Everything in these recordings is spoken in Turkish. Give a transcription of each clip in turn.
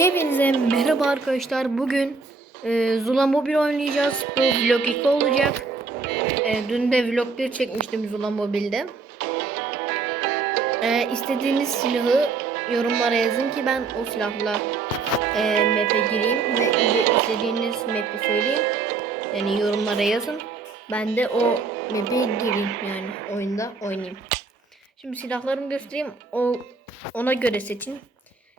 Hepinize merhaba arkadaşlar. Bugün e, Zula Mobil oynayacağız. Bu vlog 2 olacak. E, dün de vlog 1 çekmiştim Zula Mobil'de. E, istediğiniz silahı yorumlara yazın ki ben o silahla e, map'e gireyim ve istediğiniz map'i söyleyeyim. Yani yorumlara yazın. Ben de o map'e gireyim yani oyunda oynayayım. Şimdi silahlarımı göstereyim. O ona göre seçin.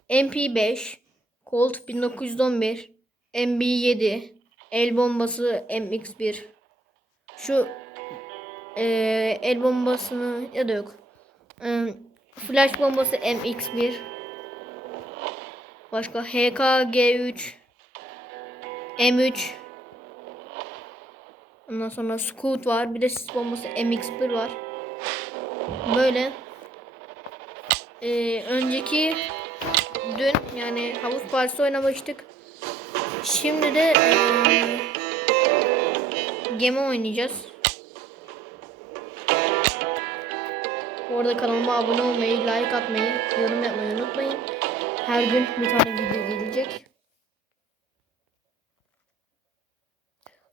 MP5, Colt 1911, MB7, el bombası MX1. Şu eee, el bombasını ya da yok. Eee, flash bombası MX1. Başka HKG3, M3. Ondan sonra Scoot var. Bir de sis bombası MX1 var. Böyle. Eee, önceki dün yani havuz partisi oynamıştık. Şimdi de eee gemi oynayacağız. Bu arada kanalıma abone olmayı, like atmayı, yorum yapmayı unutmayın. Her gün bir tane video gelecek.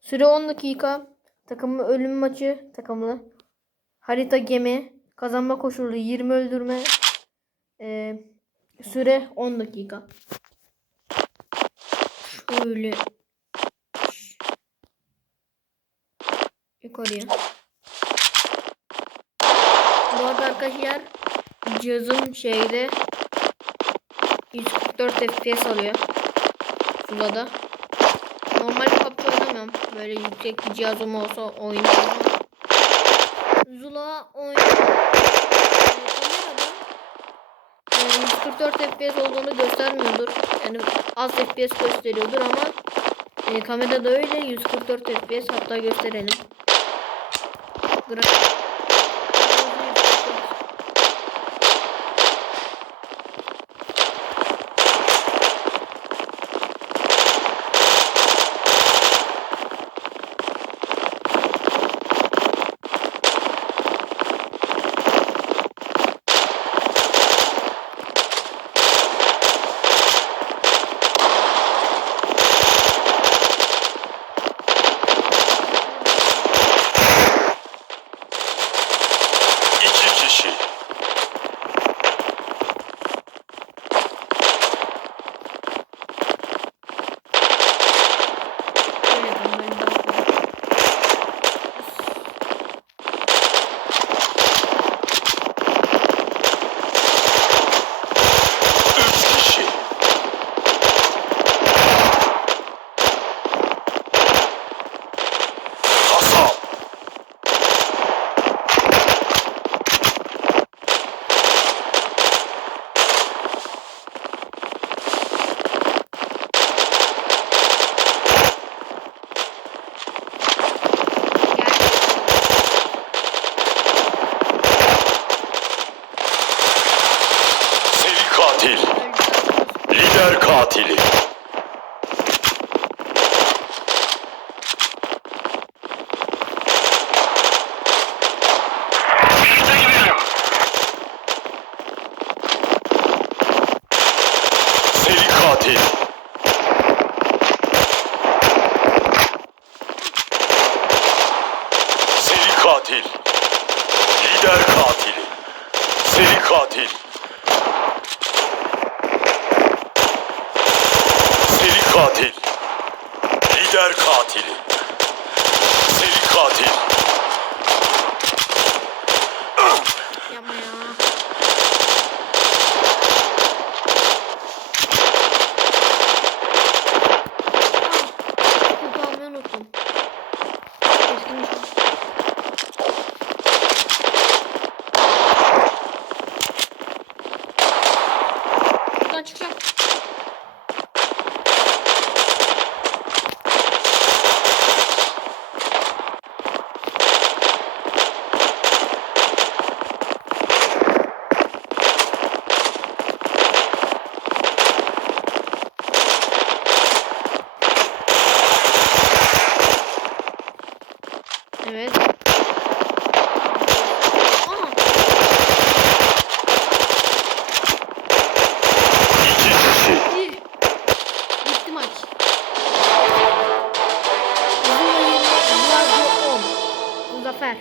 Süre 10 dakika. Takımı ölüm maçı takımlı. Harita gemi. Kazanma koşulu 20 öldürme. Eee Süre 10 dakika. Şöyle. Yukarıya. Bu arada arkadaşlar cihazım şeyde 144 FPS alıyor. Şurada da. Normal kapta oynamıyorum. Böyle yüksek bir cihazım olsa oynarım. Zula oynuyor. 44 FPS olduğunu göstermiyordur. Yani az FPS gösteriyordur ama e, kamerada öyle 144 FPS hatta gösterelim. Grafik katil. Seri katil. Lider katili. Seri katil. Seri katil. Lider katili. Seri katil. Eskimiş zafer.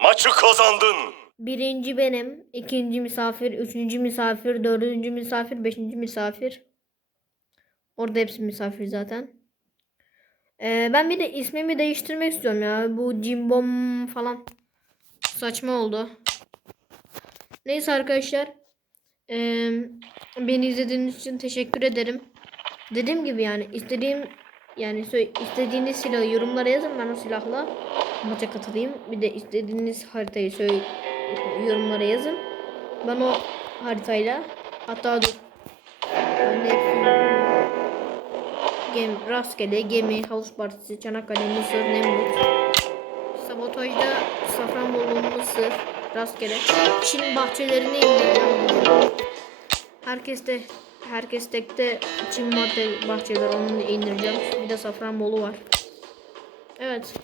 Maçı kazandın. Birinci benim, ikinci misafir, üçüncü misafir, dördüncü misafir, beşinci misafir. Orada hepsi misafir zaten. Ee, ben bir de ismimi değiştirmek istiyorum ya. Bu Cimbom falan saçma oldu. Neyse arkadaşlar. Ee, beni izlediğiniz için teşekkür ederim. Dediğim gibi yani istediğim yani istediğiniz silahı yorumlara yazın ben o silahla maça katılayım. Bir de istediğiniz haritayı söyle yorumlara yazın. Ben o haritayla hatta dur. Ben de hepsini Gem, rastgele, gemi, havuz partisi, Çanakkale, Mısır, Nemrut. Sabotajda Safranbolu, Mısır, rastgele. Çin bahçelerini indireceğim. Herkes de herkes tekte Çin madde bahçeleri onu indireceğim. Bir de Safranbolu var. Evet.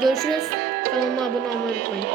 Görüşürüz. Kanalıma abone olmayı unutmayın.